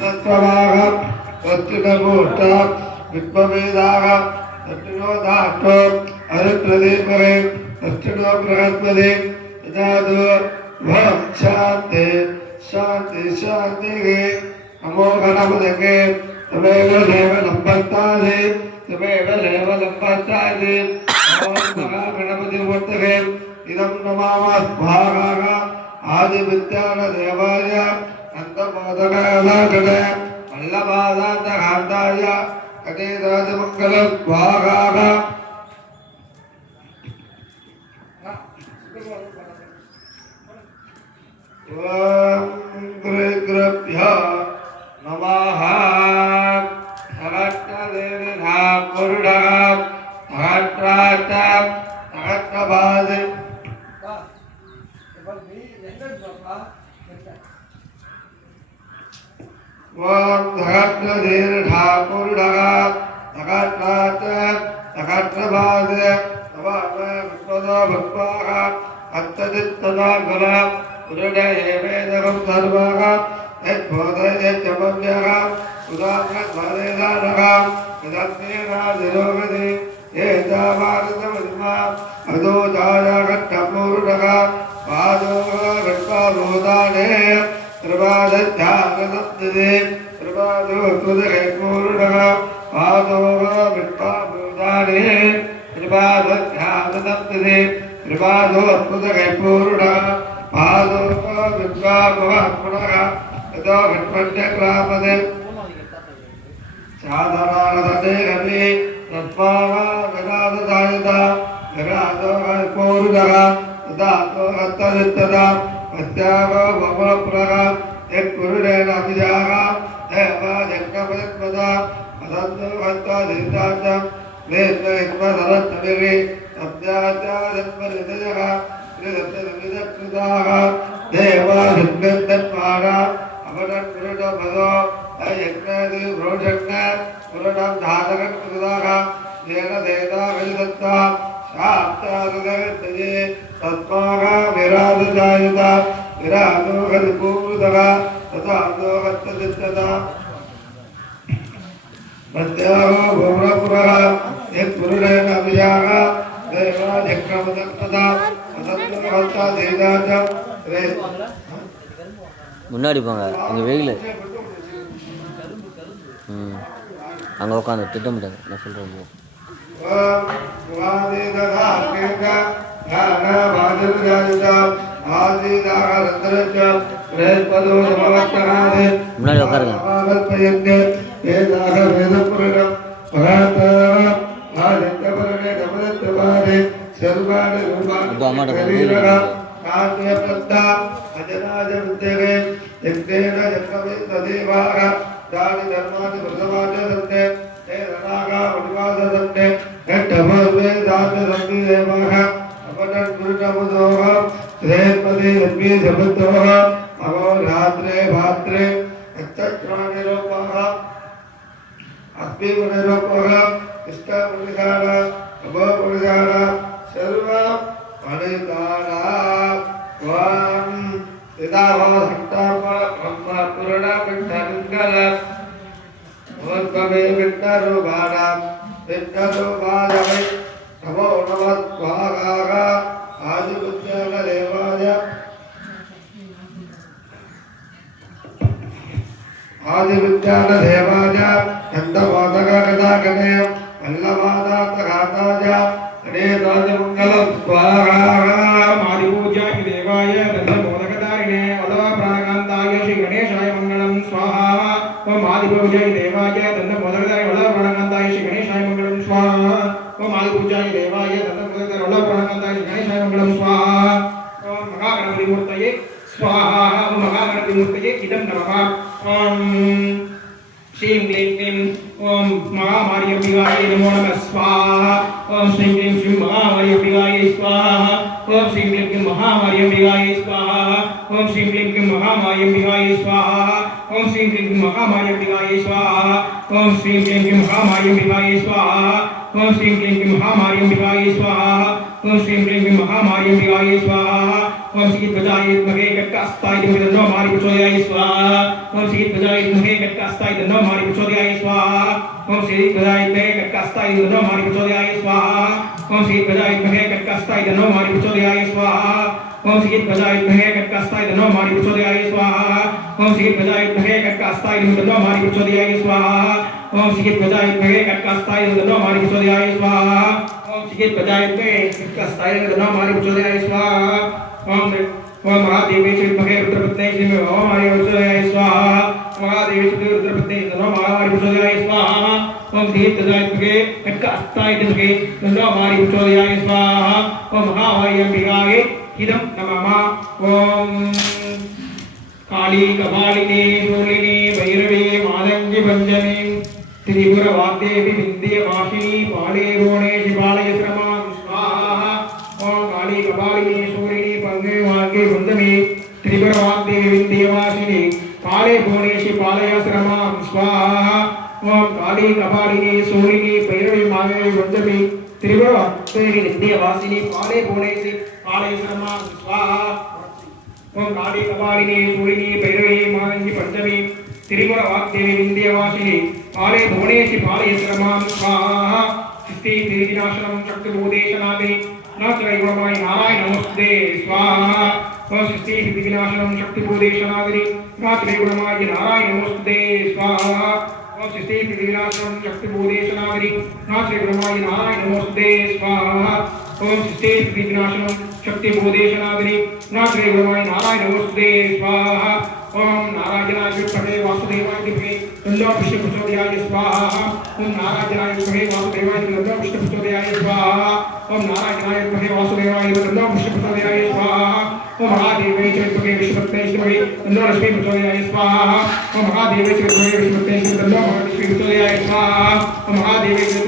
सत्वभागं तत्त्वमूर्तं विद्मवेदागं तत्त्वदाष्टो अरुप्रदीपरे तत्त्वो बृहस्पति तदादो भं शान्ति शान्ति शान्तिः नमो गणपतये तमेव देव लम्बन्तादे तमेव देव लम्बन्तादे नमो महागणपतिमूर्तये इदं नमामः स्वाहाः आदिविद्यानदेवाय नन्दमोदकालागणे वल्लभादान्तकान्ताय कटेराजमङ्गलं स्वाहाः गुरुभ्यो नमः सहस्रदेविनां पुरुषां सहस्राष्टं सहस्रपादे ओम सहस्रदेविनां पुरुषां सहस्राष्टं सहस्रपादे नमः भगवतः अत्यदित्तदा गुलाम उदयेवेदकं सर्वः यद्बोधयच्चमव्यः उदाहरणद्वारेदानः यदग्नेनादिरोगति एतावादसमधिमा अदो जायागट्टपूर्णः पादोः गट्टाभूताने त्रिपादध्यानसप्तदे त्रिपादो त्वदहे पूर्णः पादोः गट्टाभूताने त्रिपादध्यानसप्तदे त्रिपादो त्वदहे पूर्णः पादो विद्वाभवः यतो घट्पञ्चक्रामदे साधनानदते गमि तत्पावा गदाददायता गदादो पूर्णः तदातो हत्तदित्तदा पत्यागो भवप्रः यत्पुरुषेण अभिजाः देवा जग्नपदत्मदा वदन्तो हत्तादिताचं वेद्वैत्वधरत्तविरि तब्दाचारत्वरितयः देवा दुर्गन्धत्वारा अवनत्पुरुषपदो यज्ञादि भ्रोषण्य पुरुषं धातकं कृताः येन देता विदत्ता शाप्तारुदविद्यते तस्माः विराजजायुता विराजो गतिपूर्तः तथादो गच्छदित्यता प्रत्याहो भौरपुरः यत्पुरुषेण अभिजाः देवा जग्नपदत्मदा முன்னாடி போங்க இங்கே வெயில் அங்கே உட்காந்து திட்டமிட்டாங்க நான் சொல்கிறேன் முன்னாடி உட்காருங்க आदिविद्यानदेवाय नन्दमोदकगदागणे वल्लभादान्तघाताय गणेशादिमङ्गलं स्वाहा आदिपूज्याय देवाय नन्दमोदकदारिणे वल्लभप्राणकान्ताय श्री गणेशाय मङ्गलं स्वाहा ओम आदिपूज्याय देवाय नन्दमोदकदारिणे वल्लभप्राणकान्ताय श्री गणेशाय मङ्गलं स्वाहा ओम आदिपूज्याय देवाय नन्दमोदकदारिणे वल्लभप्राणकान्ताय श्री गणेशाय मङ्गलं स्वाहा ओम महागणपतिमूर्तये स्वाहा ओम महागणपतिमूर्तये इदं नमः ओम श्रीं क्लीं क्लीं ओम महामार्यम्बिकाय नमो नमः स्वाहा ओम श्रीं क्लीं श्रीं महामार्यम्बिकाय स्वाहा ओम श्रीं क्लीं क्लीं महामार्यम्बिकाय स्वाहा ओम श्रीं क्लीं क्लीं महामार्यम्बिकाय स्वाहा ओम श्रीं क्लीं क्लीं महामार्यम्बिकाय स्वाहा ओम श्रीं क्लीं क्लीं महामार्यम्बिकाय स्वाहा ओम श्रीं क्लीं क्लीं महामार्यम्बिकाय स्वाहा ओम श्रीं क्लीं क्लीं महामार्यम्बिकाय स्वाहा ओम श्री ध्वजाय विद्महे खड्गहस्ताय धीमहि तन्नो मारुति प्रचोदयाय स्वाहा ओम श्री ध्वजाय विद्महे खड्गहस्ताय तन्नो मारुति प्रचोदयाय स्वाहा ओम श्री ध्वजाय विद्महे खड्गहस्ताय तन्नो मारुति प्रचोदयाय स्वाहा ओम श्री ध्वजाय विद्महे खड्गहस्ताय तन्नो मारुति प्रचोदयाय स्वाहा ओम श्री ध्वजाय विद्महे खड्गहस्ताय तन्नो मारुति प्रचोदयाय स्वाहा ओम श्री ध्वजाय विद्महे खड्गहस्ताय तन्नो मारुति प्रचोदयाय स्वाहा ओम श्री ध्वजाय विद्महे खड्गहस्ताय तन्नो मारुति प्रचोदयाय स्वाहा ओम श्री ध्वजाय विद्महे खड्गहस्ताय तन्नो मारुति प्रचोदयाय स्वाहा ओम महादेवी विद्महे रुद्रपत्नी श्रीमे ओम मारुति प्रचोदयाय स्वाहा महादेवी रुद्रपत्नी तन्नो मारुति प्रचोदयाय स्वाहा ओम ध्वजाय विद्महे खड्गहस्ताय तन्नो मारुति प्रचोदयाय स्वाहा ओम महामारी अंबिकायै इदं नमः ओम काली कपालिनी शूलिनी भैरवी मादंगी पंचमी त्रिपुर वाग्देवी विंध्यवासिनी पाले रोणेशि पालय श्रमां स्वाहा ओम काली कपालिनी शूलिनी पंगे वाग्गे पंचमी त्रिपुर वाग्देवी विंध्यवासिनी पाले रोणेशि पालय श्रमां स्वाहा ओम काली कपालिनी शूलिनी भैरवी मादंगी पंचमी त्रिपुर वाग्देवी विंध्यवासिनी पाले रोणेशि पालय श्रमां स्वाहा ओम काली कपालिनी शूलिनी भैरवी मादंगी पंचमी त्रिपुर वाग्देवी विंध्यवासिनी पाले भुवनेशि पालय श्रमां स्वाहा सिद्धि विनाशनं शक्तिभूतेशनादिनी नात्रैवमाय नारायण नमस्ते स्वाहा ओम सिद्धि विनाशनं शक्तिभूतेशनादिनी नात्रैवमाय नारायण नमस्ते स्वाहा ओम सिद्धि विनाशनं शक्तिभूतेशनादिनी नात्रैवमाय नारायण नमस्ते स्वाहा ओम सिद्धि विनाशनं शक्तिभूतेशनादिनी नात्रैवमाय नारायण नमस्ते स्वाहा ओम नारायणाय विद्महे वासुदेवाय धीमहि तन्नो विष्णु प्रचोदयाय स्वाहा ओम नारायणाय विद्महे वासुदेवाय धीमहि तन्नो विष्णु प्रचोदयाय स्वाहा ओम नारायणाय विद्महे वासुदेवाय धीमहि तन्नो विष्णु प्रचोदयाय स्वाहा ओम महादेवे च विद्महे विष्णुपत्नी धीमहि तन्नो लक्ष्मी प्रचोदयाय स्वाहा ओम महादेवे च विद्महे विष्णुपत्नी धीमहि तन्नो महालक्ष्मी प्रचोदयाय स्वाहा ओम महादेवे च